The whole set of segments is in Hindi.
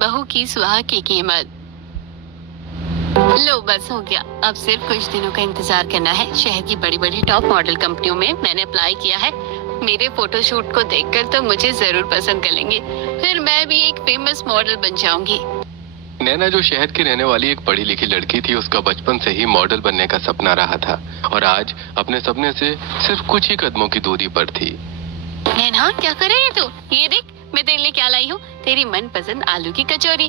बहू की सुहाग की कीमत। लो बस हो गया, अब सिर्फ कुछ दिनों का इंतजार करना है। शहर की बड़ी बड़ी टॉप मॉडल कंपनियों में मैंने अप्लाई किया है। मेरे फोटोशूट को देखकर तो मुझे जरूर पसंद कर लेंगे, फिर मैं भी एक फेमस मॉडल बन जाऊंगी। नैना जो शहर की रहने वाली एक पढ़ी लिखी लड़की थी, उसका बचपन से ही मॉडल बनने का सपना रहा था और आज अपने सपने से सिर्फ कुछ ही कदमों की दूरी पर थी। नैना क्या कर रही है तू? ये देख मैं तेरे लिए क्या लाई हूँ, तेरी मनपसंद आलू की कचौरी।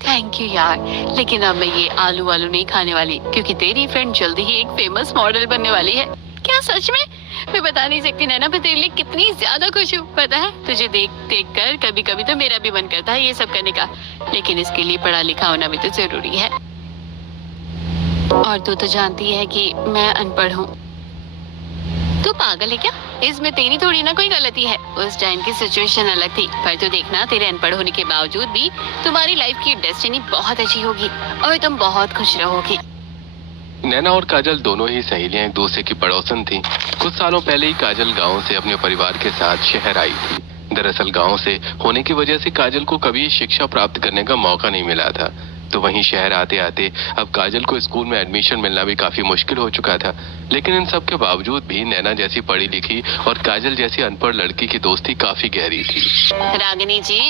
थैंक यू यार, लेकिन अब मैं ये आलू वालू नहीं खाने वाली क्योंकि तेरी फ्रेंड जल्दी ही एक फेमस मॉडल बनने वाली है। क्या सच में? मैं बता नहीं सकती नैना, मैं तेरे लिए कितनी ज्यादा खुश हूँ। पता है तुझे देख देख कर कभी कभी तो मेरा भी मन करता है ये सब करने का, लेकिन इसके लिए पढ़ा लिखा होना भी तो जरूरी है। और तू तो जानती है कि मैं अनपढ़ हूँ। तू पागल है क्या? इसमें तेरी थोड़ी ना कोई गलती है। उस टाइम की सिचुएशन अलग थी, पर तू देखना तेरे अनपढ़ होने के बावजूद भी तुम्हारी लाइफ की डेस्टिनी बहुत अच्छी होगी और तुम बहुत खुश रहोगी। नैना और काजल दोनों ही सहेलियां एक दूसरे की पड़ोसन थीं। कुछ सालों पहले ही काजल गांव से अपने परिवार के साथ शहर आई थी। दरअसल गांव से होने की वजह से काजल को कभी शिक्षा प्राप्त करने का मौका नहीं मिला था, तो वहीं शहर आते आते अब काजल को स्कूल में एडमिशन मिलना भी काफी मुश्किल हो चुका था। लेकिन इन सब के बावजूद भी नैना जैसी पढ़ी लिखी और काजल जैसी अनपढ़ लड़की की दोस्ती काफी गहरी थी। रागिनी जी,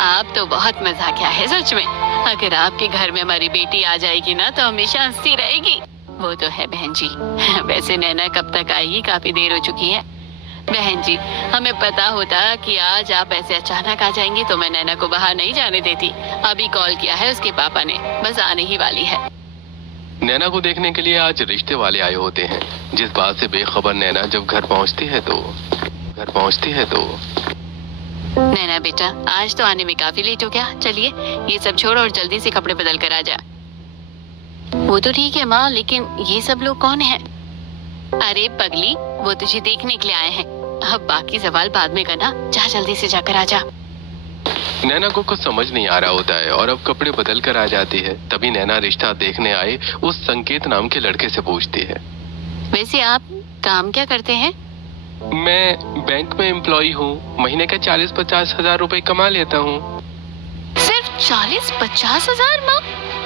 आप तो बहुत मजाकिया है सच में। अगर आपके घर में हमारी बेटी आ जाएगी ना तो हमेशा हंसती रहेगी। वो तो है बहन जी। वैसे नैना कब तक आएगी? काफी देर हो चुकी है। बहन जी, हमें पता होता कि आज आप ऐसे अचानक आ जाएंगी तो मैं नैना को बाहर नहीं जाने देती। अभी कॉल किया है उसके पापा ने, बस आने ही वाली है। नैना को देखने के लिए आज रिश्ते वाले आए होते हैं। जिस बात से बेखबर नैना जब घर पहुंचती है तो नैना बेटा, आज तो आने में काफी लेट हो गया। चलिए ये सब छोड़ और जल्दी से कपड़े बदल कर आ जा। वो तो ठीक है माँ, लेकिन ये सब लोग कौन है? अरे पगली, वो तुझे देखने के लिए आए हैं। अब बाकी सवाल बाद में करना, जा जल्दी से जाकर आ जा। नैना को कुछ समझ नहीं आ रहा होता है और अब कपड़े बदल कर आ जाती है। तभी नैना रिश्ता देखने आए उस संकेत नाम के लड़के से पूछती है, वैसे आप काम क्या करते हैं? मैं बैंक में एम्प्लॉय हूँ, महीने का 40-50 हजार रुपए कमा लेता हूँ। सिर्फ 40-50 हजार? माँ,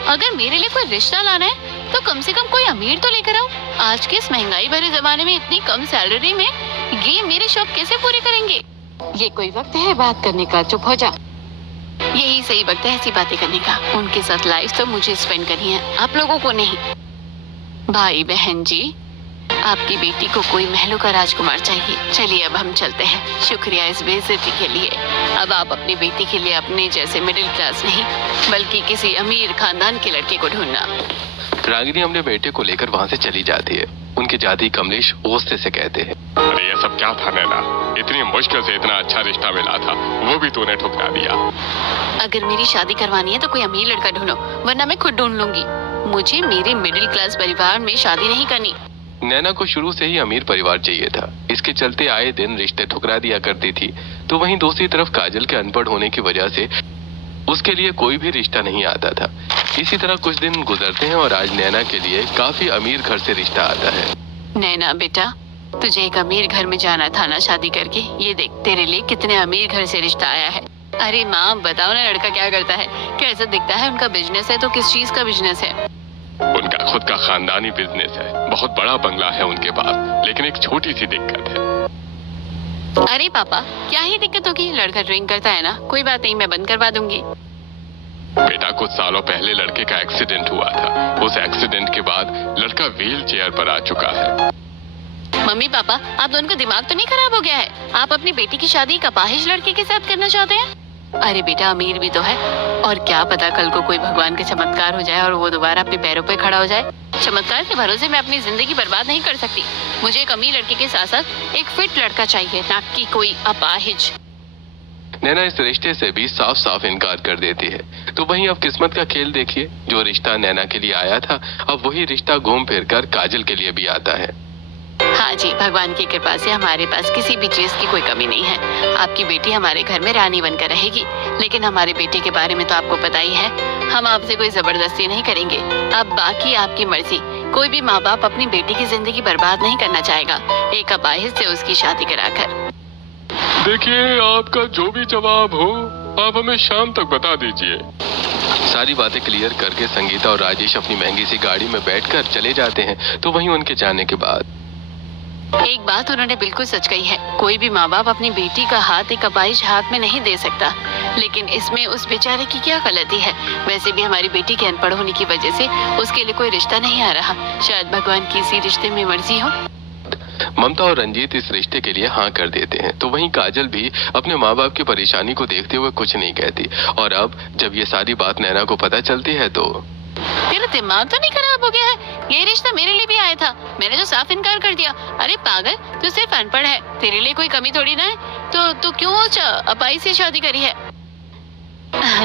अगर मेरे लिए कोई रिश्ता लाना है तो कम से कम कोई अमीर तो लेकर आओ। आज के इस महंगाई भरे जमाने में इतनी कम सैलरी में ये मेरे शौक कैसे पूरे करेंगे? ये कोई वक्त है बात करने का? चुप हो जा। यही सही वक्त है ऐसी बातें करने का। उनके साथ लाइफ तो मुझे स्पेंड करनी है, आप लोगों को नहीं। भाई बहन जी, आपकी बेटी को कोई महलों का राजकुमार चाहिए। चलिए अब हम चलते हैं। शुक्रिया इस बेइज्जती के लिए। अब आप अपनी बेटी के लिए अपने जैसे मिडिल क्लास नहीं बल्कि किसी अमीर खानदान के लड़के को ढूंढना। रागिनी अपने बेटे को लेकर वहाँ से चली जाती है। उनके जाती कमलेश गुस्से से कहते हैं, अरे ये सब क्या था नैना? इतनी मुश्किल से इतना अच्छा रिश्ता मिला था, वो भी तूने ठुकरा दिया। अगर मेरी शादी करवानी है तो कोई अमीर लड़का ढूंढो, वरना मैं खुद ढूंढ लूंगी। मुझे मेरे मिडिल क्लास परिवार में शादी नहीं करनी। नैना को शुरू से ही अमीर परिवार चाहिए था, इसके चलते आए दिन रिश्ते ठुकरा दिया करती थी। तो वहीं दूसरी तरफ काजल के अनपढ़ होने की वजह से उसके लिए कोई भी रिश्ता नहीं आता था। इसी तरह कुछ दिन गुजरते हैं और आज नैना के लिए काफी अमीर घर से रिश्ता आता है। नैना बेटा, तुझे एक अमीर घर में जाना था ना शादी करके। ये देख तेरे लिए कितने अमीर घर से रिश्ता आया है। अरे माँ बताओ ना, लड़का क्या करता है, कैसा दिखता है? उनका बिजनेस है तो किस चीज का बिजनेस है? उनका खुद का खानदानी बिजनेस है, बहुत बड़ा बंगला है उनके पास, लेकिन एक छोटी सी दिक्कत है। अरे पापा, क्या ही दिक्कत होगी? लड़का ड्रिंक करता है ना, कोई बात नहीं, मैं बंद करवा दूंगी। बेटा, कुछ सालों पहले लड़के का एक्सीडेंट हुआ था। उस एक्सीडेंट के बाद लड़का व्हील चेयर पर आ चुका है। मम्मी पापा, आप दोनों का दिमाग तो नहीं खराब हो गया है? आप अपनी बेटी की शादी एक अपाहिज लड़के के साथ करना चाहते हैं? अरे बेटा, अमीर भी तो है, और क्या पता कल को कोई भगवान के चमत्कार हो जाए और वो दोबारा अपने पैरों पे खड़ा हो जाए। चमत्कार के भरोसे मैं अपनी जिंदगी बर्बाद नहीं कर सकती। मुझे एक अमीर लड़के के साथ साथ एक फिट लड़का चाहिए, ना कि कोई अपाहिज। नैना इस रिश्ते से भी साफ साफ इनकार कर देती है। तो वहीं अब किस्मत का खेल देखिए, जो रिश्ता नैना के लिए आया था अब वही रिश्ता घूम फिर कर काजल के लिए भी आता है। हाँ जी, भगवान की कृपा से हमारे पास किसी भी चीज की कोई कमी नहीं है। आपकी बेटी हमारे घर में रानी बनकर रहेगी। लेकिन हमारे बेटे के बारे में तो आपको पता ही है, हम आपसे कोई जबरदस्ती नहीं करेंगे। अब बाकी आपकी मर्जी। कोई भी माँ बाप अपनी बेटी की जिंदगी बर्बाद नहीं करना चाहेगा एक अपाहिज से उसकी शादी कराकर। देखिए, आपका जो भी जवाब हो, आप हमें शाम तक बता दीजिए। सारी बातें क्लियर करके संगीता और राजेश अपनी महंगी सी गाड़ी में बैठकर चले जाते हैं। तो वहीं उनके जाने के बाद एक बात उन्होंने बिल्कुल सच कही है, कोई भी माँ बाप अपनी बेटी का हाथ एक अपाहिज हाथ में नहीं दे सकता। लेकिन इसमें उस बेचारे की क्या गलती है? वैसे भी हमारी बेटी के अनपढ़ होने की वजह से उसके लिए कोई रिश्ता नहीं आ रहा। शायद भगवान की इसी रिश्ते में मर्जी हो। ममता और रंजीत इस रिश्ते के लिए हाँ कर देते हैं। तो वहीं काजल भी अपने माँ बाप की परेशानी को देखते हुए कुछ नहीं कहती। और अब जब ये सारी बात नैना को पता चलती है तो तेरा दिमाग तो नहीं खराब हो गया है? ये रिश्ता मेरे लिए भी आया था, मैंने तो साफ इनकार कर दिया। अरे पागल, तू सिर्फ अनपढ़ है, तेरे लिए कोई कमी थोड़ी ना है। तो तू क्यों अपाई से शादी करी है?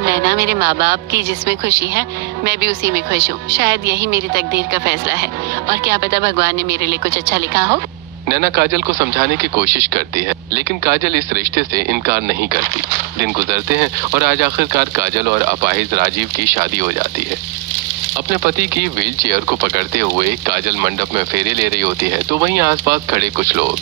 नैना, मेरे माँ बाप की जिसमें खुशी है मैं भी उसी में खुश हूँ। शायद यही मेरी तकदीर का फैसला है और क्या पता भगवान ने मेरे लिए कुछ अच्छा लिखा हो। नैना काजल को समझाने की कोशिश करती है, लेकिन काजल इस रिश्ते से इनकार नहीं करती। दिन गुजरते हैं और आज आखिरकार काजल और अपाहिज राजीव की शादी हो जाती है। अपने पति की व्हील चेयर को पकड़ते हुए काजल मंडप में फेरे ले रही होती है। तो वहीं आसपास खड़े कुछ लोग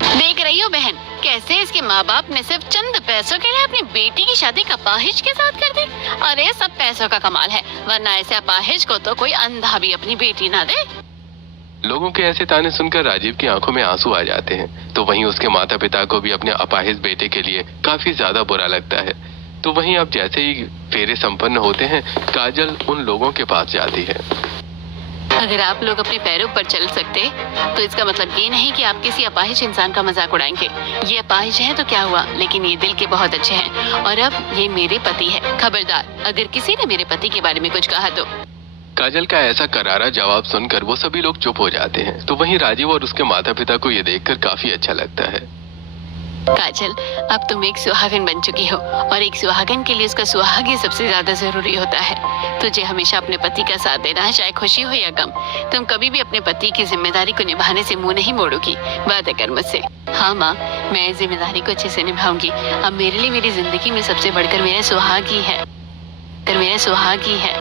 देख रही हो बहन, कैसे इसके माँ बाप ने सिर्फ चंद पैसों के लिए अपनी बेटी की शादी अपाहिज के साथ कर दी। अरे सब पैसों का कमाल है, वरना ऐसे अपाहिज को तो कोई अंधा भी अपनी बेटी ना दे। लोगों के ऐसे ताने सुनकर राजीव की आंखों में आंसू आ जाते हैं। तो वहीं उसके माता पिता को भी अपने अपाहिज बेटे के लिए काफी ज्यादा बुरा लगता है। तो वहीं अब जैसे ही फेरे संपन्न होते हैं, काजल उन लोगों के पास जाती है। अगर आप लोग अपने पैरों पर चल सकते तो इसका मतलब ये नहीं कि आप किसी अपाहिज इंसान का मजाक उड़ाएंगे। ये अपाहिज है तो क्या हुआ, लेकिन ये दिल के बहुत अच्छे हैं और अब ये मेरे पति है। खबरदार, अगर किसी ने मेरे पति के बारे में कुछ कहा तो। काजल का ऐसा करारा जवाब सुनकर वो सभी लोग चुप हो जाते हैं। तो वहीं राजीव और उसके माता पिता को ये देखकर काफी अच्छा लगता है। काजल, अब तुम एक सुहागन बन चुकी हो और एक सुहागन के लिए उसका सुहाग ही सबसे ज्यादा जरूरी होता है। तुझे हमेशा अपने पति का साथ देना है, चाहे खुशी हो या गम। तुम कभी भी अपने पति की जिम्मेदारी को निभाने से मुंह नहीं मोड़ोगी, वादा कर मुझसे। हाँ माँ, मैं इस जिम्मेदारी को अच्छे से निभाऊंगी। अब मेरे लिए मेरी जिंदगी में सबसे बढ़कर मेरा सुहाग ही है, मेरा सुहाग ही है।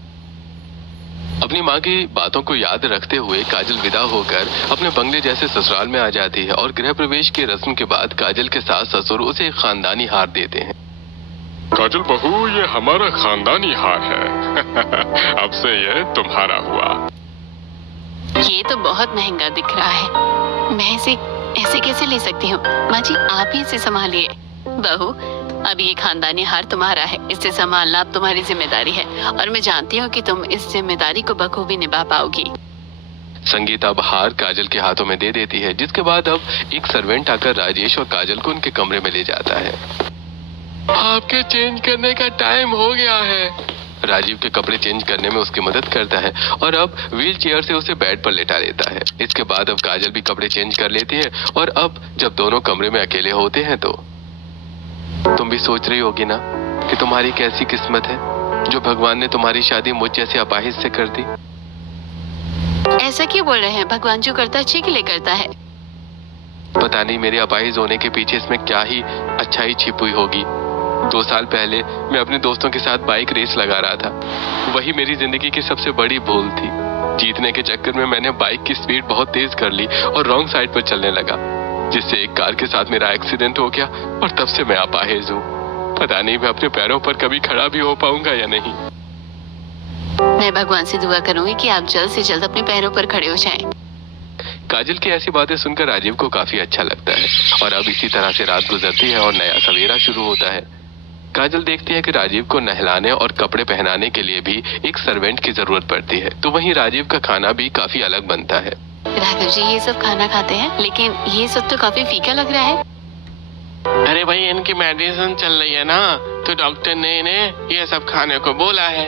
अपनी माँ की बातों को याद रखते हुए काजल विदा होकर अपने बंगले जैसे ससुराल में आ जाती है। और गृह प्रवेश की रस्म के बाद काजल के सास ससुर उसे एक खानदानी हार देते हैं। काजल बहू, ये हमारा खानदानी हार है। अब से ये तुम्हारा हुआ। ये तो बहुत महंगा दिख रहा है, मैं इसे ऐसे कैसे ले सकती हूँ? माँ जी, आप ही इसे संभालिए। बहू, अब ये खानदानी हार तुम्हारा है, इसे संभालना अब तुम्हारी जिम्मेदारी है और मैं जानती हूँ कि तुम इस जिम्मेदारी को बखूबी निभा पाओगी। संगीता अब हार काजल के हाथों में दे देती है, जिसके बाद अब एक सर्वेंट आकर राजेश और काजल को उनके कमरे में ले जाता है। आपके चेंज करने का टाइम हो गया है। राजीव के कपड़े चेंज करने में उसकी मदद करता है और अब व्हील चेयर से उसे बेड पर लेटा लेता है। इसके बाद अब काजल भी कपड़े चेंज कर लेती है और अब जब दोनों कमरे में अकेले होते हैं तो तुम भी सोच रही होगी ना कि तुम्हारी कैसी किस्मत है जो भगवान ने तुम्हारी शादी मुझ जैसे अपाहिज से कर दी। ऐसा क्यों बोल रहे हैं? भगवान जो करता है अच्छे के लिए करता है। पता नहीं मेरे अपाहिज होने के पीछे इसमें क्या ही अच्छाई छिपी हुई होगी। 2 साल पहले मैं अपने दोस्तों के साथ बाइक रेस लगा रहा था, वही मेरी जिंदगी की सबसे बड़ी भूल थी। जीतने के चक्कर में मैंने बाइक की स्पीड बहुत तेज कर ली और रॉन्ग साइड पर चलने लगा, जिससे एक कार के साथ मेरा एक्सीडेंट हो गया और तब से मैं अपाहिज हूँ। पता नहीं मैं अपने पैरों पर कभी खड़ा भी हो पाऊंगा या नहीं। मैं भगवान से दुआ करूंगी कि आप जल्द से जल्द अपने पैरों पर खड़े हो जाएं। काजल की ऐसी बातें सुनकर राजीव को काफी अच्छा लगता है और अब इसी तरह से रात गुजरती है और नया सवेरा शुरू होता है। काजल देखती है कि राजीव को नहलाने और कपड़े पहनाने के लिए भी एक सर्वेंट की जरूरत पड़ती है। तो वहीं राजीव का खाना भी काफी अलग बनता है। राघव जी ये सब खाना खाते हैं, लेकिन ये सब तो काफी फीका लग रहा है। अरे भाई, इनकी मेडिसिन चल रही है ना, तो डॉक्टर ने इन्हें ये सब खाने को बोला है।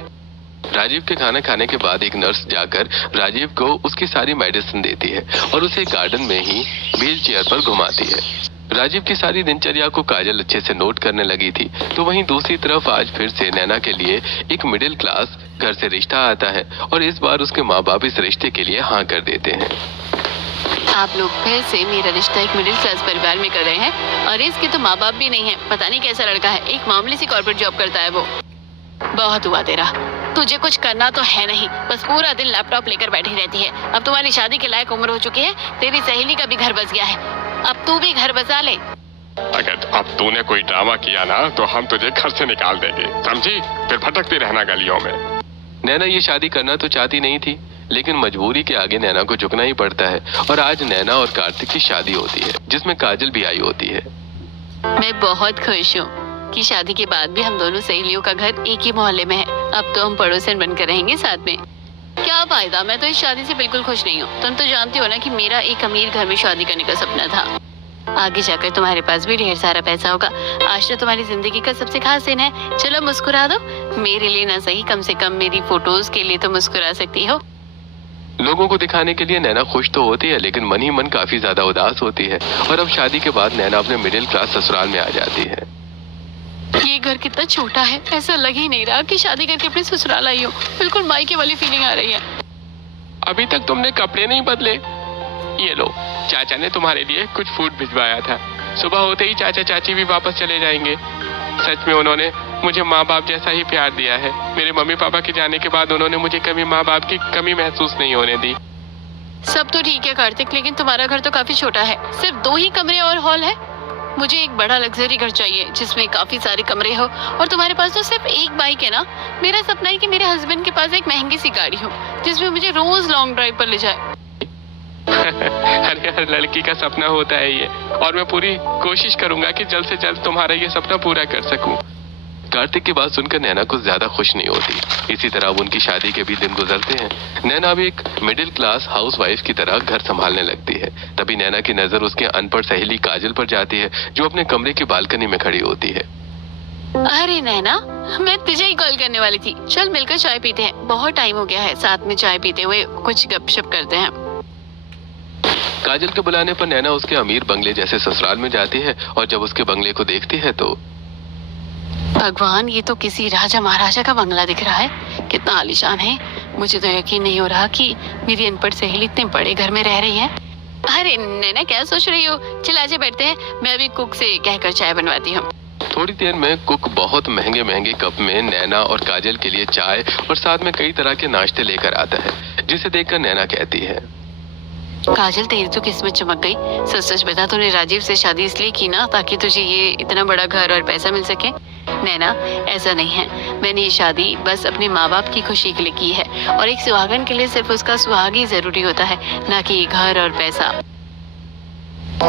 राजीव के खाना खाने के बाद एक नर्स जाकर राजीव को उसकी सारी मेडिसिन देती है और उसे गार्डन में ही व्हील चेयर पर घुमाती है। राजीव की सारी दिनचर्या को काजल अच्छे से नोट करने लगी थी। तो वहीं दूसरी तरफ आज फिर से नैना के लिए एक मिडिल क्लास घर से रिश्ता आता है और इस बार उसके माँ बाप इस रिश्ते के लिए हाँ कर देते हैं। आप लोग फिर से मेरा रिश्ता एक मिडिल क्लास परिवार में कर रहे हैं और इसके तो माँ बाप भी नहीं है। पता नहीं कैसा लड़का है, एक मामूली सी कॉर्पोरेट जॉब करता है वो। बहुत हुआ तेरा, तुझे कुछ करना तो है नहीं, बस पूरा दिन लैपटॉप लेकर बैठी रहती है। अब तुम्हारी शादी के लायक उम्र हो चुकी है, तेरी सहेली का भी घर बस गया है, अब तू भी घर बसा ले। अगर अब तूने कोई ड्रामा किया ना तो हम तुझे घर से निकाल देंगे, समझी? फिर भटकती रहना गलियों में। नैना ये शादी करना तो चाहती नहीं थी, लेकिन मजबूरी के आगे नैना को झुकना ही पड़ता है। और आज नैना और कार्तिक की शादी होती है, जिसमें काजल भी आई होती है। मैं बहुत खुश हूँ कि शादी के बाद भी हम दोनों सहेलियों का घर एक ही मोहल्ले में है। अब तो हम पड़ोसन बनकर रहेंगे साथ में। क्या फायदा, मैं तो इस शादी से बिल्कुल खुश नहीं हूँ। तुम तो जानती हो ना कि मेरा एक अमीर घर में शादी करने का सपना था। आगे जाकर तुम्हारे पास भी ढेर सारा पैसा होगा। आज तो तुम्हारी जिंदगी का सबसे खास दिन है। चलो मुस्कुरा दो, मेरे लिए ना सही, कम से कम मेरी फोटोज के लिए तो मुस्कुरा सकती हो। लोगों को दिखाने के लिए नैना खुश तो होती है, लेकिन मन ही मन काफी ज्यादा उदास होती है। और अब शादी के बाद नैना अपने मिडिल क्लास ससुराल में आ जाती है। ये घर कितना छोटा है, ऐसा लग ही नहीं रहा कि शादी करके अपने ससुराल आई हो। बिल्कुल मायके वाली फीलिंग आ रही है। अभी तक तुमने कपड़े नहीं बदले? ये लो, चाचा ने तुम्हारे लिए कुछ फूड भिजवाया था। सुबह होते ही चाचा चाची भी वापस चले जाएंगे। सच में उन्होंने मुझे माँ बाप जैसा ही प्यार दिया है। मेरे मम्मी पापा के जाने के बाद उन्होंने मुझे कभी माँ बाप की कमी महसूस नहीं होने दी। सब तो ठीक है कार्तिक, लेकिन तुम्हारा घर तो काफी छोटा है। सिर्फ 2 ही कमरे और हॉल है। मुझे एक बड़ा लग्जरी घर चाहिए जिसमें काफी सारे कमरे हो। और तुम्हारे पास तो सिर्फ एक बाइक है ना। मेरा सपना है कि मेरे हस्बैंड के पास एक महंगी सी गाड़ी हो जिसमें मुझे रोज लॉन्ग ड्राइव पर ले जाए। हर लड़की का सपना होता है ये, और मैं पूरी कोशिश करूंगा कि जल्द से जल्द तुम्हारा ये सपना पूरा कर सकूं। कार्तिक की बात सुनकर नैना कुछ ज्यादा खुश नहीं होती। इसी तरह उनकी शादी के भी दिन गुजरते हैं। नैना भी एक मिडिल क्लास हाउसवाइफ की तरह घर संभालने लगती है। तभी नैना की नजर उसके अनपढ़ सहेली काजल पर जाती है, जो अपने कमरे की बालकनी में खड़ी होती है। अरे नैना, मैं तुझे ही कॉल करने वाली थी। चल मिलकर चाय पीते हैं, बहुत टाइम हो गया है साथ में चाय पीते हुए। कुछ गपशप करते हैं। काजल के बुलाने पर नैना उसके अमीर बंगले जैसे ससुराल में जाती है। और जब उसके बंगले को देखती है तो भगवान, ये तो किसी राजा महाराजा का बंगला दिख रहा है। कितना आलीशान है। मुझे तो यकीन नहीं हो रहा कि मेरी अनपढ़ सहेली इतने बड़े घर में रह रही है। अरे नैना, क्या सोच रही हो? चल आजा बैठते हैं, मैं अभी कुक से कहकर चाय बनवाती हूँ। थोड़ी देर में कुक बहुत महंगे महंगे कप में नैना और काजल के लिए चाय और साथ में कई तरह के नाश्ते लेकर आता है, जिसे देखकर नैना कहती है, काजल, तेरी तो किस्मत चमक गई। सच सच बता, तूने राजीव से शादी इसलिए की ना ताकि तुझे ये इतना बड़ा घर और पैसा मिल सके? नैना, ऐसा नहीं है। मैंने ये शादी बस अपने माँ बाप की खुशी के लिए की है। और एक सुहागन के लिए सिर्फ उसका सुहाग ही जरूरी होता है, ना कि घर और पैसा।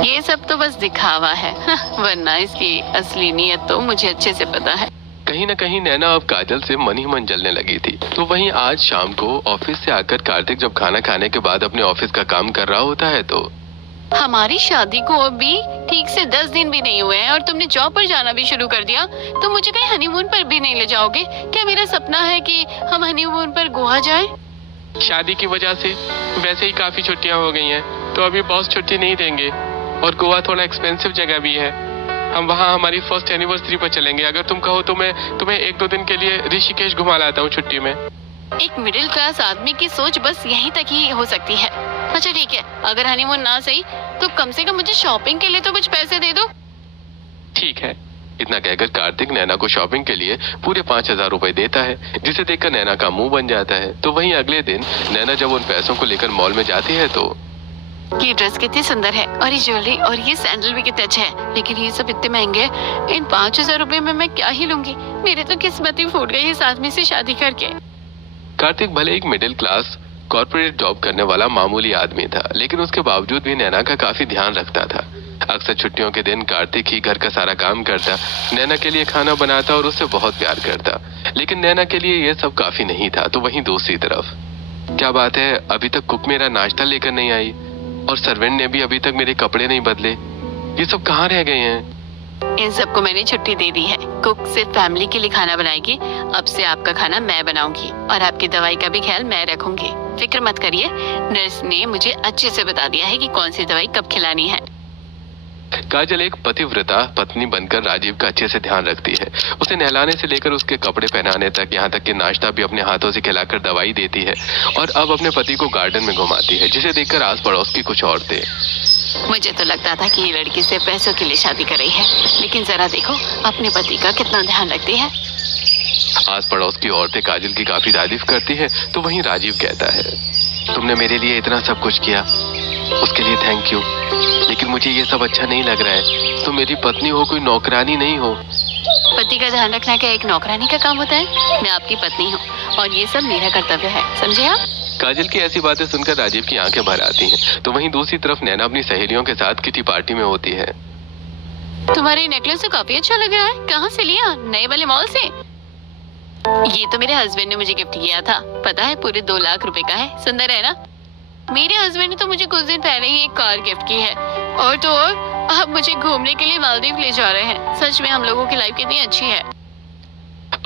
ये सब तो बस दिखावा है, वरना इसकी असली नीयत तो मुझे अच्छे से पता है। कहीं न कहीं नैना अब काजल से मन ही मन जलने लगी थी। तो वहीं आज शाम को ऑफिस से आकर कार्तिक जब खाना खाने के बाद अपने ऑफिस का काम कर रहा होता है तो हमारी शादी को अभी ठीक से 10 दिन भी नहीं हुए हैं और तुमने जॉब पर जाना भी शुरू कर दिया। तो मुझे कहीं हनीमून पर भी नहीं ले जाओगे क्या? मेरा सपना है कि हम हनीमून पर गोवा जाएं। शादी की वजह से वैसे ही काफी छुट्टियां हो गई हैं, तो अभी बॉस छुट्टी नहीं देंगे। और गोवा थोड़ा एक्सपेंसिव जगह भी है। हम वहाँ हमारी फर्स्ट एनिवर्सरी पर चलेंगे। अगर तुम कहो तो मैं तुम्हें 1-2 दिन के लिए ऋषिकेश घुमा लाता हूँ छुट्टी में। एक मिडिल क्लास आदमी की सोच बस यहीं तक ही हो सकती है। अच्छा ठीक है, अगर हनीमून ना सही तो कम से कम मुझे शॉपिंग के लिए तो कुछ पैसे दे दो। ठीक है। इतना कहकर कार्तिक नैना को शॉपिंग के लिए पूरे 5,000 रुपए देता है, जिसे देखकर नैना का मुंह बन जाता है। तो वहीं अगले दिन नैना जब उन पैसों को लेकर मॉल में जाती है तो ये ड्रेस कितनी सुंदर है और ये ज्वेलरी और ये सैंडल भी कितने अच्छे हैं, लेकिन ये सब इतने महंगे हैं। इन 5,000 रुपए में मैं क्या ही लूंगी? मेरे तो किस्मत ही फूट गई इस आदमी से शादी करके। कार्तिक भले एक मिडिल क्लास कॉर्पोरेट जॉब करने वाला मामूली आदमी था, लेकिन उसके बावजूद भी नैना का काफी ध्यान रखता था। अक्सर छुट्टियों के दिन कार्तिक ही घर का सारा काम करता, नैना के लिए खाना बनाता और उससे बहुत प्यार करता। लेकिन नैना के लिए ये सब काफी नहीं था। तो वहीं दूसरी तरफ क्या बात है, अभी तक कुक मेरा नाश्ता लेकर नहीं आई और सर्वेंट ने भी अभी तक मेरे कपड़े नहीं बदले। ये सब कहाँ रह गए हैं? इन सबको मैंने छुट्टी दे दी है। कुक सिर्फ फैमिली के लिए खाना बनाएगी। अब से आपका खाना मैं बनाऊंगी और आपकी दवाई का भी ख्याल मैं रखूंगी। फिक्र मत करिए, नर्स ने मुझे अच्छे से बता दिया है कि कौन सी दवाई कब खिलानी है। काजल एक पतिव्रता पत्नी बनकर राजीव का अच्छे से ध्यान रखती है। उसे नहलाने से लेकर उसके कपड़े पहनाने तक, यहाँ तक कि नाश्ता भी अपने हाथों से खिलाकर दवाई देती है। और अब अपने पति को गार्डन में घुमाती है, जिसे देखकर आस पड़ोस की कुछ औरतें, मुझे तो लगता था कि ये लड़की सिर्फ पैसों के लिए शादी कर रही है, लेकिन जरा देखो अपने पति का कितना ध्यान रखती है। आस पड़ोस की औरतें काजल की काफी तारीफ करती है। तो वहीं राजीव कहता है, तुमने मेरे लिए इतना सब कुछ किया, उसके लिए थैंक यू। लेकिन लेकिन मुझे ये सब अच्छा नहीं लग रहा है। तुम मेरी पत्नी हो, कोई नौकरानी नहीं हो। पति का ध्यान रखना क्या एक नौकरानी का काम होता है? मैं आपकी पत्नी हूँ और ये सब मेरा कर्तव्य है, समझे आप? काजल की ऐसी बातें सुनकर राजीव की आंखें भर आती हैं। तो वहीं दूसरी तरफ नैना अपनी सहेलियों के साथ किटी पार्टी में होती है। तुम्हारे नेकलेस तो काफी अच्छा लग रहा है, कहाँ से लिया? नए वाले मॉल से? ये तो मेरे हस्बैंड ने मुझे गिफ्ट किया था, पता है पूरे 2 लाख रुपए का है। सुंदर है ना? मेरे हस्बैंड ने तो मुझे कुछ दिन पहले ही एक कार गिफ्ट की है, और तो और अब मुझे घूमने के लिए मालदीव ले जा रहे हैं। सच में हम लोगों की लाइफ कितनी अच्छी है।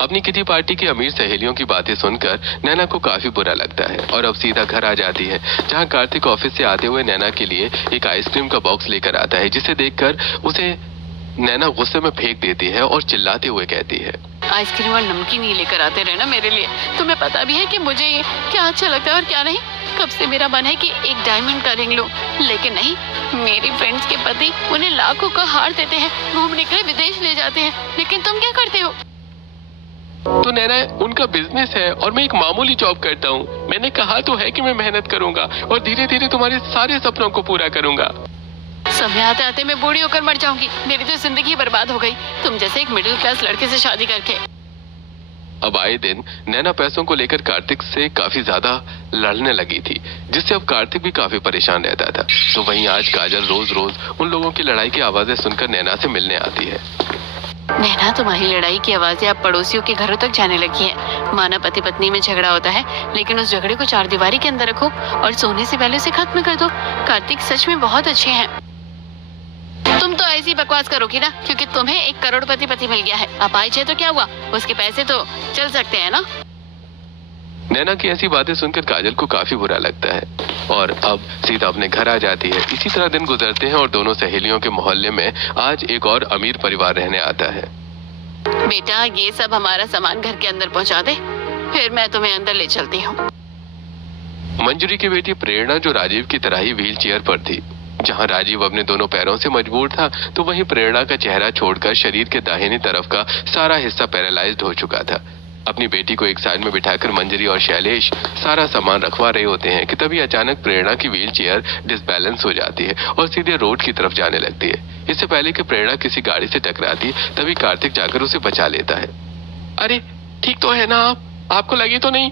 अपनी किटी पार्टी की अमीर सहेलियों की बातें सुनकर नैना को काफी बुरा लगता है और अब सीधा घर आ जाती है, जहां कार्तिक ऑफिस से आते हुए नैना के लिए एक आइसक्रीम का बॉक्स लेकर आता है, जिसे देखकर उसे नैना गुस्से में फेंक देती है और चिल्लाते हुए कहती है, आइसक्रीम और नमकीन ही लेकर आते रहना मेरे लिए। तुम्हें पता भी है कि मुझे ये क्या अच्छा लगता है और क्या नहीं। कब से मेरा मन है कि एक डायमंड का रिंग लूं, लेकिन नहीं। मेरी फ्रेंड्स के पति उन्हें लाखों का हार देते हैं, घूमने के लिए विदेश ले जाते हैं, लेकिन तुम क्या करते हो? तो नैना, उनका बिजनेस है और मैं एक मामूली जॉब करता हूँ। मैंने कहा तो है कि मैं मेहनत करूंगा और धीरे धीरे तुम्हारे सारे सपनों को पूरा करूंगा। समय आते आते मैं बूढ़ी होकर मर जाऊंगी। मेरी तो जिंदगी बर्बाद हो गई, तुम जैसे एक मिडिल क्लास लड़के से शादी करके। अब आए दिन नैना पैसों को लेकर कार्तिक से काफी ज्यादा लड़ने लगी थी, जिससे अब कार्तिक भी काफी परेशान रहता था। तो वहीं आज काजल रोज रोज उन लोगों की लड़ाई की आवाजें सुनकर नैना से मिलने आती है। नैना, तुम्हारी लड़ाई की आवाजें अब पड़ोसियों के घरों तक जाने लगी है। माना पति पत्नी में झगड़ा होता है, लेकिन उस झगड़े को 4 दीवारी के अंदर रखो और सोने से पहले उसे खत्म कर दो। कार्तिक सच में बहुत अच्छे हैं। तुम तो ऐसी बकवास करोगी ना, क्योंकि तुम्हें एक करोड़पति पति मिल गया है। अपाहिज है तो क्या हुआ, उसके पैसे तो चल सकते हैं ना। नैना की ऐसी बातें सुनकर काजल को काफी बुरा लगता है और अब सीधा अपने घर आ जाती है। इसी तरह दिन गुजरते हैं और दोनों सहेलियों के मोहल्ले में आज एक और अमीर परिवार रहने आता है। बेटा, ये सब हमारा सामान घर के अंदर पहुंचा दे, फिर मैं तुम्हें अंदर ले चलती हूँ। मंजूरी की बेटी प्रेरणा, जो राजीव की तरह ही व्हील चेयर पर थी, जहां राजीव अपने दोनों पैरों से मजबूर था, तो वहीं प्रेरणा का चेहरा छोड़कर शरीर के दाहिनी तरफ का सारा हिस्सा पैरालाइज्ड हो चुका था। अपनी बेटी को एक साइड में बिठाकर मंजरी और शैलेश सारा सामान रखवा रहे होते हैं कि तभी अचानक प्रेरणा की व्हील चेयर डिसबैलेंस हो जाती है और सीधे रोड की तरफ जाने लगती है। इससे पहले कि प्रेरणा किसी गाड़ी से टकराती, तभी कार्तिक जाकर उसे बचा लेता है। अरे ठीक तो है ना आप? आपको लगी तो नहीं?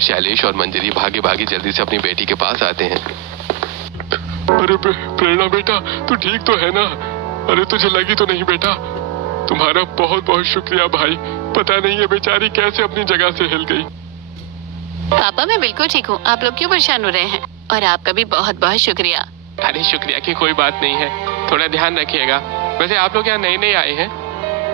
शैलेश और मंजरी भागे भागे जल्दी से अपनी बेटी के पास आते हैं। अरे प्रेरणा बेटा, तू ठीक तो है ना? अरे तुझे लगी तो नहीं बेटा? तुम्हारा बहुत बहुत शुक्रिया भाई। पता नहीं ये बेचारी कैसे अपनी जगह से हिल गई। पापा, मैं बिल्कुल ठीक हूँ। आप लोग क्यों परेशान हो रहे हैं? और आपका भी बहुत बहुत शुक्रिया। अरे शुक्रिया की कोई बात नहीं है, थोड़ा ध्यान रखिएगा। वैसे आप लोग यहाँ नए नए आए हैं,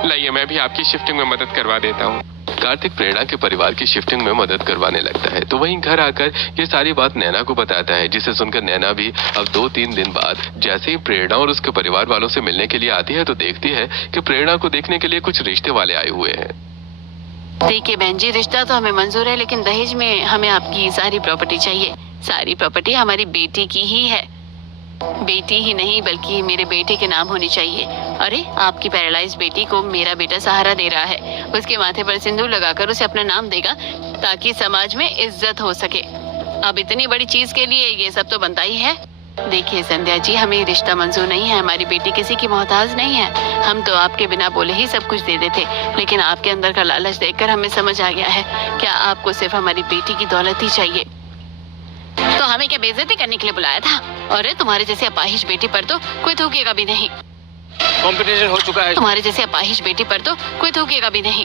लाइए मैं भी आपकी शिफ्टिंग में मदद करवा देता हूँ। कार्तिक प्रेरणा के परिवार की शिफ्टिंग में मदद करवाने लगता है। तो वहीं घर आकर ये सारी बात नैना को बताता है, जिसे सुनकर नैना भी अब 2-3 दिन बाद जैसे ही प्रेरणा और उसके परिवार वालों से मिलने के लिए आती है, तो देखती है कि प्रेरणा को देखने के लिए कुछ रिश्ते वाले आए हुए हैं। देखिए बहन जी, रिश्ता तो हमें मंजूर है, लेकिन दहेज में हमें आपकी सारी प्रॉपर्टी चाहिए। सारी प्रॉपर्टी हमारी बेटी की ही है। बेटी ही नहीं बल्कि मेरे बेटे के नाम होनी चाहिए। अरे, आपकी पैरालाइज बेटी को मेरा बेटा सहारा दे रहा है। उसके माथे पर सिंदूर लगाकर उसे अपना नाम देगा ताकि समाज में इज्जत हो सके। अब इतनी बड़ी चीज के लिए ये सब तो बनता ही है। देखिए संध्या जी, हमें रिश्ता मंजूर नहीं है। हमारी बेटी किसी की मोहताज नहीं है। हम तो आपके बिना बोले ही सब कुछ दे देते, लेकिन आपके अंदर का लालच देखकर हमें समझ आ गया है क्या आपको सिर्फ हमारी बेटी की दौलत ही चाहिए। तो हमें क्या बेइज्जती करने के लिए बुलाया था? अरे, तुम्हारे जैसे अपाहिज बेटी पर तो कोई थूकेगा भी नहीं। कंपटीशन हो चुका है। तुम्हारे जैसे अपाहिज बेटी पर तो कोई थूकेगा भी नहीं।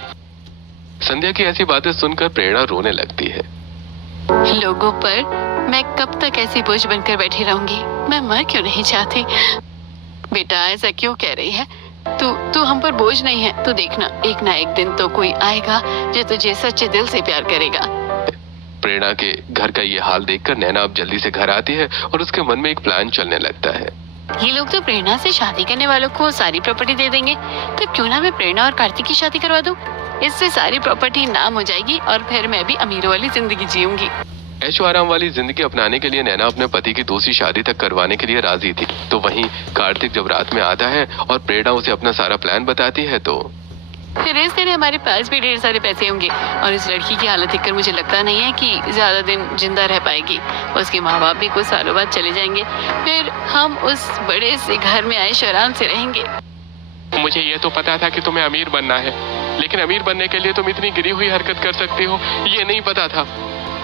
संध्या की ऐसी बातें सुनकर प्रेरणा रोने लगती है। लोगों पर मैं कब तक ऐसी बोझ बनकर बैठी रहूंगी? मैं मर क्यों नहीं चाहती? बेटा, ऐसा क्यों कह रही है? तू हम पर बोझ नहीं है। तो देखना, एक ना एक दिन तो कोई आएगा जो तुझे सच्चे दिल से प्यार करेगा। प्रेरणा के घर का ये हाल देखकर नैना अब जल्दी से घर आती है और उसके मन में एक प्लान चलने लगता है। ये लोग तो प्रेरणा से शादी करने वालों को सारी प्रॉपर्टी दे देंगे, तो क्यों ना मैं प्रेरणा और कार्तिक की शादी करवा दूं? इससे सारी प्रॉपर्टी नाम हो जाएगी और फिर मैं भी अमीरों वाली जिंदगी जीऊंगी। ऐशो आराम वाली जिंदगी अपनाने के लिए नैना अपने पति की दूसरी शादी तक करवाने के लिए राजी थी। तो वहीं कार्तिक जब रात में आता है और प्रेरणा उसे अपना सारा प्लान बताती है, तो फिर इस दिन हमारे पास भी ढेर सारे पैसे होंगे और इस लड़की की हालत देखकर मुझे लगता नहीं है कि ज्यादा दिन जिंदा रह पाएगी। उसके माँ बाप भी कुछ सालों बाद चले जाएंगे, फिर हम उस बड़े से घर में आए आराम से रहेंगे। मुझे ये तो पता था कि तुम्हें अमीर बनना है, लेकिन अमीर बनने के लिए तुम इतनी गिरी हुई हरकत कर सकती हो, ये नहीं पता था।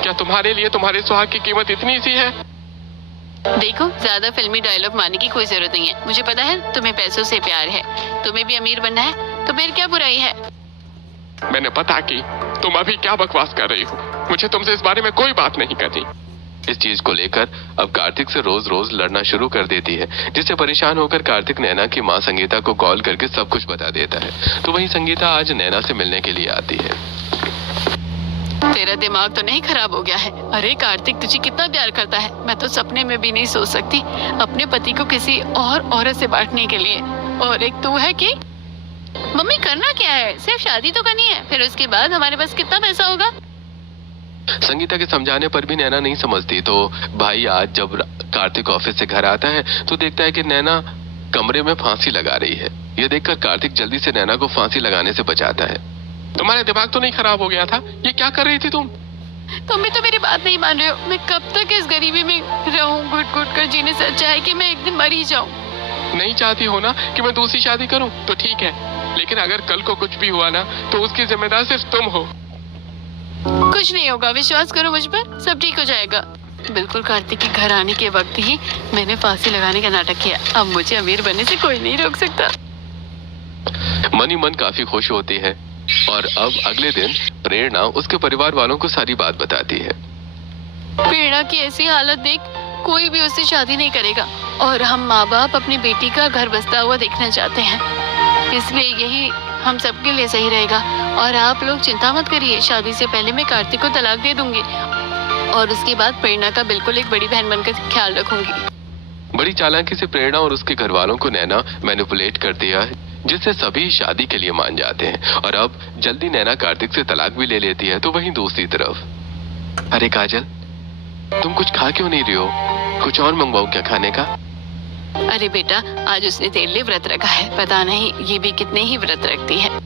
क्या तुम्हारे लिए तुम्हारे सुहाग की कीमत इतनी सी है? देखो, ज्यादा फिल्मी डायलॉग मारने की कोई जरूरत नहीं है। मुझे पता है तुम्हें पैसों से प्यार है, तुम्हें भी अमीर बनना है, तो फिर क्या बुराई है? मैंने पता की तुम अभी क्या बकवास कर रही हो। मुझे तुमसे इस बारे में कोई बात नहीं करनी। इस चीज को लेकर अब कार्तिक से रोज रोज लड़ना शुरू कर देती है, जिससे परेशान होकर कार्तिक नैना की माँ संगीता को कॉल करके सब कुछ बता देता है। तो वहीं संगीता आज नैना से मिलने के लिए आती है। तेरा दिमाग तो नहीं खराब हो गया है? अरे कार्तिक तुझे कितना प्यार करता है, मैं तो सपने में भी नहीं सोच सकती अपने पति को किसी और औरत से बांटने के लिए। और एक तू है कि मम्मी करना क्या है, सिर्फ शादी तो करनी है, फिर उसके बाद हमारे पास कितना पैसा होगा? संगीता के समझाने पर भी नैना नहीं समझती। तो भाई आज जब कार्तिक ऑफिस से घर आता है तो देखता है कि नैना कमरे में फांसी लगा रही है। ये देखकर कार्तिक जल्दी से नैना को फांसी लगाने से बचाता है। तुम्हारा दिमाग तो नहीं खराब हो गया था? ये क्या कर रही थी तुम? तुम भी तो मेरी बात नहीं मान रहे हो। मैं कब तक इस गरीबी में रहूं? घुट घुट कर जीने से अच्छा है कि मैं एक दिन मर ही जाऊं। नहीं चाहती हो ना कि मैं दूसरी शादी करूं? तो ठीक है, लेकिन अगर कल को कुछ भी हुआ ना तो उसकी जिम्मेदार सिर्फ तुम हो। कुछ नहीं होगा, विश्वास करो मुझ पर, सब ठीक हो जाएगा। बिल्कुल कार्तिक के घर आने के वक्त ही मैंने फांसी लगाने का नाटक किया। अब मुझे अमीर बनने से कोई नहीं रोक सकता। मन ही मन काफी खुश होती है और अब अगले दिन प्रेरणा उसके परिवार वालों को सारी बात बताती है। प्रेरणा की ऐसी हालत देख कोई भी उससे शादी नहीं करेगा और हम माँ बाप अपनी बेटी का घर बसता हुआ देखना चाहते हैं, इसलिए यही हम सबके लिए सही रहेगा। और आप लोग चिंता मत करिए, शादी से पहले मैं कार्तिक को तलाक दे दूंगी और उसके बाद प्रेरणा का बिल्कुल एक बड़ी बहन बनकर ख्याल रखूंगी। बड़ी चालाकी से प्रेरणा और उसके घर वालों को नैना मैनिपुलेट कर दिया है, जिससे सभी शादी के लिए मान जाते हैं। और अब जल्दी नैना कार्तिक से तलाक भी ले लेती है। तो वहीं दूसरी तरफ, अरे काजल, तुम कुछ खा क्यों नहीं रही हो? कुछ और मंगवाऊं क्या खाने का? अरे बेटा, आज उसने तेरे लिए व्रत रखा है, पता नहीं ये भी कितने ही व्रत रखती है।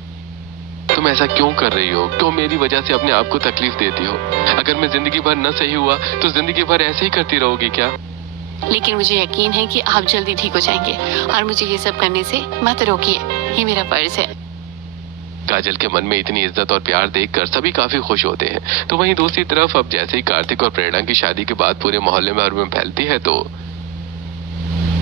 तुम ऐसा क्यों कर रही हो? तो मेरी वजह से अपने आप को तकलीफ देती हो। अगर मैं जिंदगी भर न सही हुआ तो जिंदगी भर ऐसे ही करती रहोगी क्या? लेकिन मुझे यकीन है कि आप जल्दी ठीक हो जाएंगे और मुझे ये सब करने से मत रोकिए, ये मेरा फर्ज है। काजल के मन में इतनी इज्जत और प्यार देखकर सभी काफी खुश होते हैं। तो वहीं दूसरी तरफ अब जैसे ही कार्तिक और प्रेरणा की शादी की बात पूरे मोहल्ले में फैलती है तो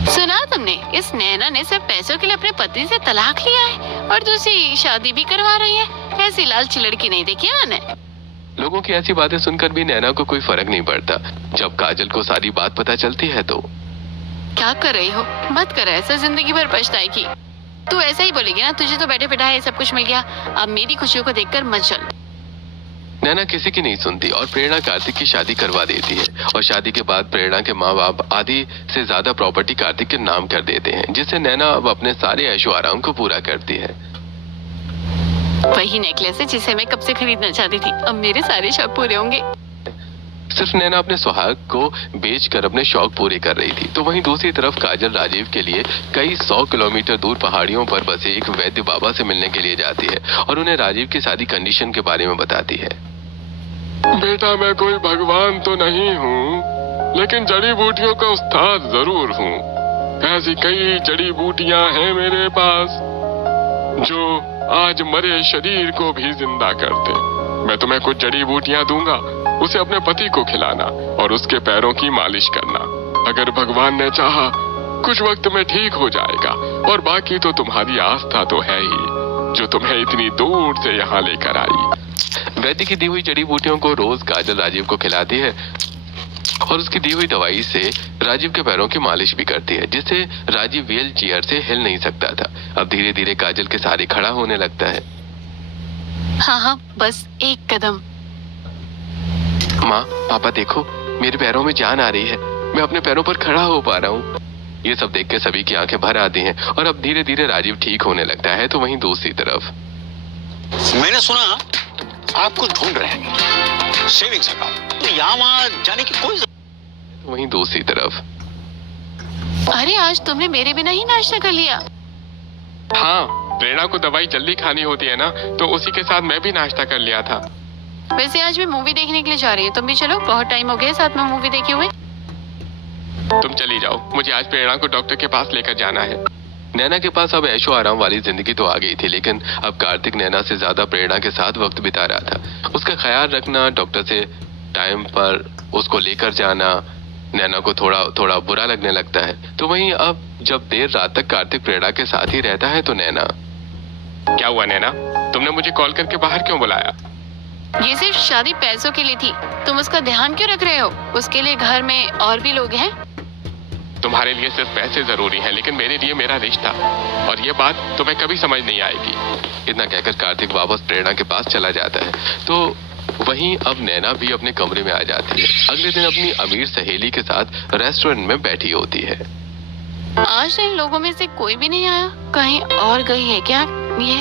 सुना तुमने, इस नैना ने सिर्फ पैसों के लिए अपने पति से तलाक लिया है और दूसरी शादी भी करवा रही है। ऐसी लालची लड़की नहीं देखी मैंने। लोगों की ऐसी बातें सुनकर भी नैना को कोई फर्क नहीं पड़ता। जब काजल को सारी बात पता चलती है तो क्या कर रही हो? मत कर ऐसा, जिंदगी भर पछताएगी। तू ऐसा ही बोलेगी ना, तुझे तो बैठे बैठाए सब कुछ मिल गया, अब मेरी खुशियों को देखकर मत चल। नैना किसी की नहीं सुनती और प्रेरणा कार्तिक की शादी करवा देती है। और शादी के बाद प्रेरणा के माँ बाप आधी से ज्यादा प्रॉपर्टी कार्तिक के नाम कर देते हैं, जिससे नैना अब अपने सारे ऐशो आराम को पूरा करती है। वही नेकलेस है जिसे मैं कब से खरीदना चाहती थी, अब मेरे सारे शौक पूरे होंगे। सिर्फ नैना अपने सुहाग को बेचकर अपने शौक पूरे कर रही थी। तो वहीं दूसरी तरफ काजल राजीव के लिए कई 100 किलोमीटर दूर पहाड़ियों पर बसे एक वैद्य बाबा से मिलने के लिए जाती है और उन्हें राजीव की सारी कंडीशन के बारे में बताती है। बेटा, मैं कोई भगवान तो नहीं हूँ, लेकिन जड़ी बूटियों का उस्ताद जरूर हूँ। ऐसी कई जड़ी बूटियाँ हैं मेरे पास जो आज मरे शरीर को भी जिंदा कर दे। मैं तुम्हें कुछ जड़ी बूटियाँ दूंगा, उसे अपने पति को खिलाना और उसके पैरों की मालिश करना। अगर भगवान ने चाहा कुछ वक्त में ठीक हो जाएगा, और बाकी तो तुम्हारी आस्था तो है ही जो तुम्हें इतनी दूर से यहाँ लेकर आई। वैद्य की दी हुई जड़ी बूटियों को रोज काजल राजीव को खिलाती है और उसकी दी हुई दवाई से राजीव के पैरों की मालिश भी करती है, जिससे राजीव व्हील चेयर से हिल नहीं सकता था। अब धीरे धीरे काजल के सहारे खड़ा होने लगता है। हाँ, बस एक कदम। माँ, पापा देखो, मेरे पैरों में जान आ रही है, मैं अपने पैरों पर खड़ा हो पा रहा हूँ। ये सब देख के सभी की आंखें भर आती हैं और अब धीरे धीरे राजीव ठीक होने लगता है। तो वहीं दूसरी तरफ मैंने सुना आप कुछ ढूंढ रहे हैं, सेविंग्स अकाउंट, तो यहाँ वहाँ जाने की कोई वहीं दूसरी तरफ अरे आज तुमने मेरे बिना ही नाश्ता कर लिया? हाँ, प्रेरणा को दवाई जल्दी खानी होती है ना, तो उसी के साथ मैं भी नाश्ता कर लिया था। वैसे आज मैं मूवी देखने के लिए जा रही हूँ, तुम भी चलो, बहुत टाइम हो गया साथ में मूवी देखे हुए। तुम चली जाओ, मुझे आज प्रेरणा को डॉक्टर के पास लेकर जाना है। नैना के पास अब ऐशो आराम वाली जिंदगी तो आ गई थी, लेकिन अब कार्तिक नैना से ज्यादा प्रेरणा के साथ वक्त बिता रहा था। उसका ख्याल रखना, डॉक्टर से टाइम पर उसको लेकर जाना नैना को थोड़ा थोड़ा बुरा लगने लगता है। तो वहीं अब जब देर रात तक कार्तिक प्रेरणा के साथ ही रहता है तो नैना। क्या हुआ नैना, तुमने मुझे कॉल करके बाहर क्यों बुलाया? ये सिर्फ शादी पैसों के लिए थी, तुम उसका ध्यान क्यों रख रहे हो? उसके लिए घर में और भी लोग हैं। तुम्हारे लिए सिर्फ पैसे जरूरी हैं, लेकिन मेरे लिए मेरा रिश्ता, और ये बात तुम्हें कभी समझ नहीं आएगी। इतना कहकर कार्तिक वापस प्रेरणा के पास चला जाता है। तो वहीं अब नैना भी अपने कमरे में आ जाती है। अगले दिन अपनी अमीर सहेली के साथ रेस्टोरेंट में बैठी होती है। आज इन लोगों में से कोई भी नहीं आया, कहीं और गई है क्या ये?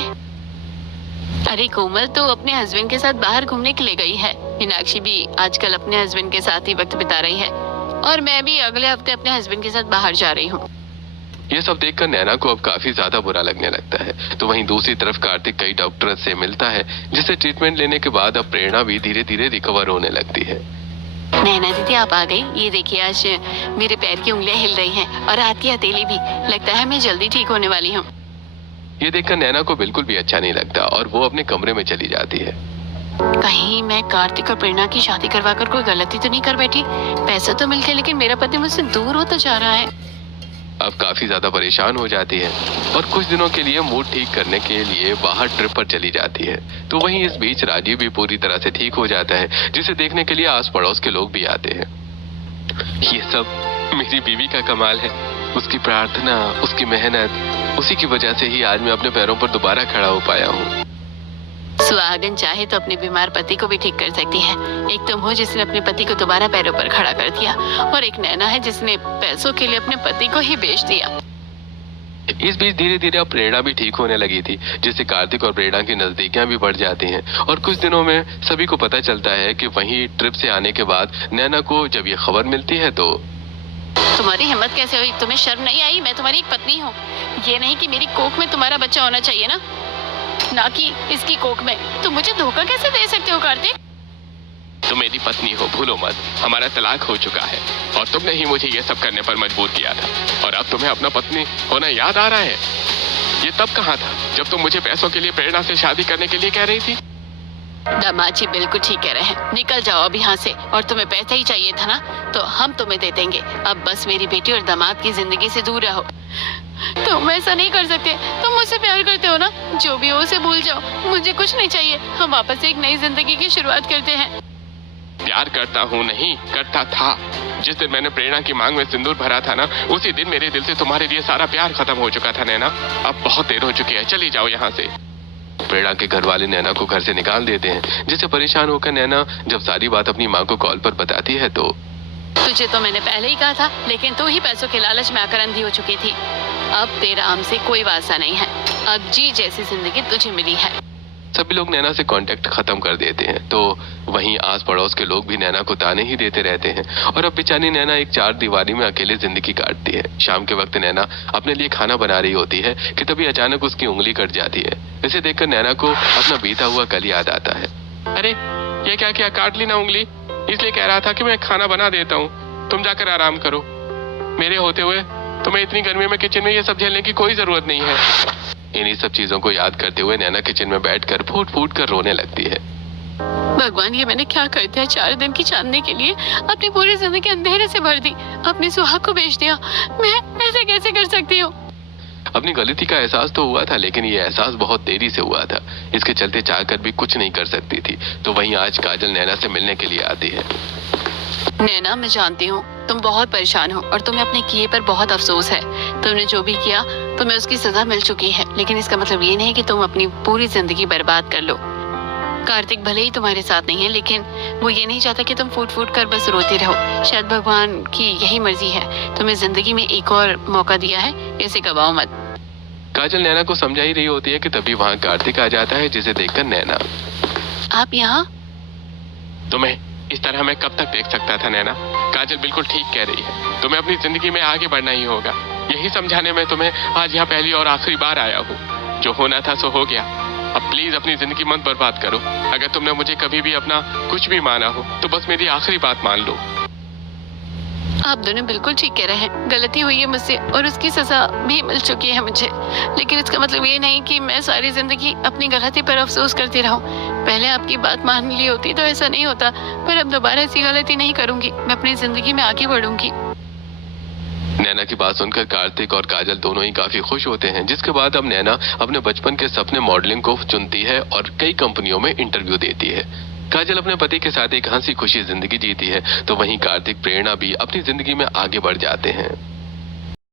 अरे कोमल तो अपने हस्बैंड के साथ बाहर घूमने के लिए गई है, मीनाक्षी भी आजकल अपने हस्बैंड के साथ ही वक्त बिता रही है, और मैं भी अगले हफ्ते अपने हस्बैंड के साथ बाहर जा रही हूँ। ये सब देखकर नैना को अब काफी ज्यादा बुरा लगने लगता है। तो वहीं दूसरी तरफ कार्तिक कई डॉक्टर से मिलता है, जिससे ट्रीटमेंट लेने के बाद अब प्रेरणा भी धीरे धीरे रिकवर होने लगती है। नैना दीदी आप आ गई। ये देखिए आज मेरे पैर की उंगलियां हिल रही हैं और हाथ की हथेली भी। लगता है मैं जल्दी ठीक होने वाली हूँ। ये देखकर नैना को बिल्कुल भी अच्छा नहीं लगता और वो अपने कमरे में चली जाती है। कहीं मैं कार्तिक और प्रेरणा की शादी करवाकर कोई गलती तो नहीं कर बैठी? पैसा तो मिल गया, लेकिन मेरा पति मुझसे दूर होता जा रहा है। अब काफी ज्यादा परेशान हो जाती है और कुछ दिनों के लिए मूड ठीक करने के लिए बाहर ट्रिप पर चली जाती है। तो वहीं इस बीच राजीव भी पूरी तरह से ठीक हो जाता है, जिसे देखने के लिए आस पड़ोस के लोग भी आते हैं। ये सब मेरी बीवी का कमाल है, उसकी प्रार्थना, उसकी मेहनत, उसी की वजह से ही आज मैं अपने पैरों पर दोबारा खड़ा हो पाया हूँ। सुहागन चाहे तो अपने बीमार पति को भी ठीक कर सकती है। एक तुम हो जिसने अपने पति को दोबारा पैरों पर खड़ा कर दिया, और एक नैना है जिसने पैसों के लिए अपने पति को ही बेच दिया। इस बीच धीरे धीरे अब प्रेरणा भी ठीक होने लगी थी, जिससे कार्तिक और प्रेरणा की नजदीकियां भी बढ़ जाती हैं। और कुछ दिनों में सभी को पता चलता है कि वहीं ट्रिप से आने के बाद नैना को जब ये खबर मिलती है तो तुम्हारी हिम्मत कैसे हुई? तुम्हें शर्म नहीं आई? मैं तुम्हारी एक पत्नी हूँ। ये नहीं कि मेरी कोख में तुम्हारा बच्चा होना चाहिए ना कि इसकी कोख में। तुम मुझे धोखा कैसे दे सकते हो कार्तिक? तुम मेरी पत्नी हो, भूलो मत। हमारा तलाक हो चुका है और तुमने ही मुझे ये सब करने पर मजबूर किया था, और अब तुम्हें अपना पत्नी होना याद आ रहा है। ये तब कहाँ था जब तुम मुझे पैसों के लिए प्रेरणा से शादी करने के लिए कह रही थी? दामाद जी बिल्कुल ठीक कह रहे हैं। निकल जाओ अब यहाँ से। और तुम्हें पैसा ही चाहिए था ना, तो हम तुम्हें दे देंगे। अब बस मेरी बेटी और दामाद की जिंदगी से दूर रहो। तुम ऐसा नहीं कर सकते। तुम मुझसे प्यार करते हो ना, जो भी हो उसे भूल जाओ। मुझे कुछ नहीं चाहिए। हम वापस एक नई जिंदगी की शुरुआत करते हैं। प्यार करता हूँ नहीं, करता था। जिस दिन मैंने प्रेरणा की मांग में सिंदूर भरा था ना, उसी दिन मेरे दिल से तुम्हारे लिए सारा प्यार खत्म हो चुका था नैना। अब बहुत देर हो चुकी है, चली जाओ यहाँ से। प्रेरणा के घर वाले नैना को घर से निकाल देते हैं, जिससे परेशान होकर नैना जब सारी बात अपनी माँ को कॉल पर बताती है तो तुझे तो मैंने पहले ही कहा था, लेकिन तू ही पैसों के लालच में आकर अंधी हो चुकी थी। अब तेरा हमसे कोई वास्ता नहीं है। अब जी जैसी जिंदगी तुझे मिली है। सभी लोग नैना से कांटेक्ट खत्म कर देते हैं। तो वहीं आस पड़ोस के लोग भी नैना को ताने ही देते रहते हैं, और अब बेचारी नैना एक चार दीवारी में अकेले जिंदगी काटती है। शाम के वक्त नैना अपने लिए खाना बना रही होती है कि तभी अचानक उसकी उंगली कट जाती है। इसे देखकर नैना को अपना बीता हुआ कल याद आता है। अरे ये क्या किया, काट ली ना उंगली? इसलिए कह रहा था कि मैं खाना बना देता हूँ, तुम जाकर आराम करो। मेरे होते हुए तुम्हें इतनी गर्मी में किचन में ये सब झेलने की कोई जरूरत नहीं है। इन्हीं सब चीजों को याद करते हुए नैना किचन में बैठकर फूट फूट कर रोने लगती है। भगवान ये मैंने क्या कर दिया? 4 दिन की चांदनी के लिए अपनी पूरी जिंदगी अंधेरे से भर दी, अपने सुहाग को बेच दिया। मैं ऐसे कैसे कर सकती हूँ? अपनी गलती का एहसास तो हुआ था, लेकिन ये एहसास बहुत देरी से हुआ था। इसके चलते चाहकर भी कुछ नहीं कर सकती थी। तो वहीं आज काजल नैना से मिलने के लिए आती है। नैना मैं जानती हूँ तुम बहुत परेशान हो और तुम्हें अपने किए पर बहुत अफसोस है। तुमने जो भी किया तुम्हें उसकी सजा मिल चुकी है, लेकिन इसका मतलब ये नहीं कि तुम अपनी पूरी जिंदगी बर्बाद कर लो। कार्तिक भले ही तुम्हारे साथ नहीं है, लेकिन वो ये नहीं चाहता कि तुम फूट फूट कर बस रोते रहो। शायद भगवान की यही मर्जी है, तुम्हें जिंदगी में एक और मौका दिया है, इसे गवाओ मत। काजल नैना को समझा ही रही होती है कि तभी वहाँ कार्तिक आ जाता है, जिसे देखकर नैना, आप यहाँ? तुम्हें इस तरह मैं कब तक देख सकता था नैना? काजल बिल्कुल ठीक कह रही है, तुम्हें अपनी जिंदगी में आगे बढ़ना ही होगा। यही समझाने में तुम्हें आज यहाँ पहली और आखिरी बार आया हूँ। जो होना था सो हो गया। अब प्लीज अपनी जिंदगी मत बर्बाद करो। अगर तुमने मुझे कभी भी अपना कुछ भी माना हो तो बस मेरी आखिरी बात मान लो। आप दोनों बिल्कुल ठीक कह रहे हैं। गलती हुई है मुझसे और उसकी सजा भी मिल चुकी है मुझे, लेकिन इसका मतलब ये नहीं कि मैं सारी जिंदगी अपनी गलती पर अफसोस करती रहूं। पहले आपकी बात मान ली होती तो ऐसा नहीं होता, पर अब दोबारा ऐसी गलती नहीं करूंगी। मैं अपनी जिंदगी में आगे बढ़ूंगी। नैना की बात सुनकर कार्तिक और काजल दोनों ही काफी खुश होते हैं, जिसके बाद अब नैना अपने बचपन के सपने मॉडलिंग को चुनती है और कई कंपनियों में इंटरव्यू देती है। काजल अपने पति के साथ एक हंसी खुशी जिंदगी जीती है, तो वहीं कार्तिक प्रेरणा भी अपनी जिंदगी में आगे बढ़ जाते हैं।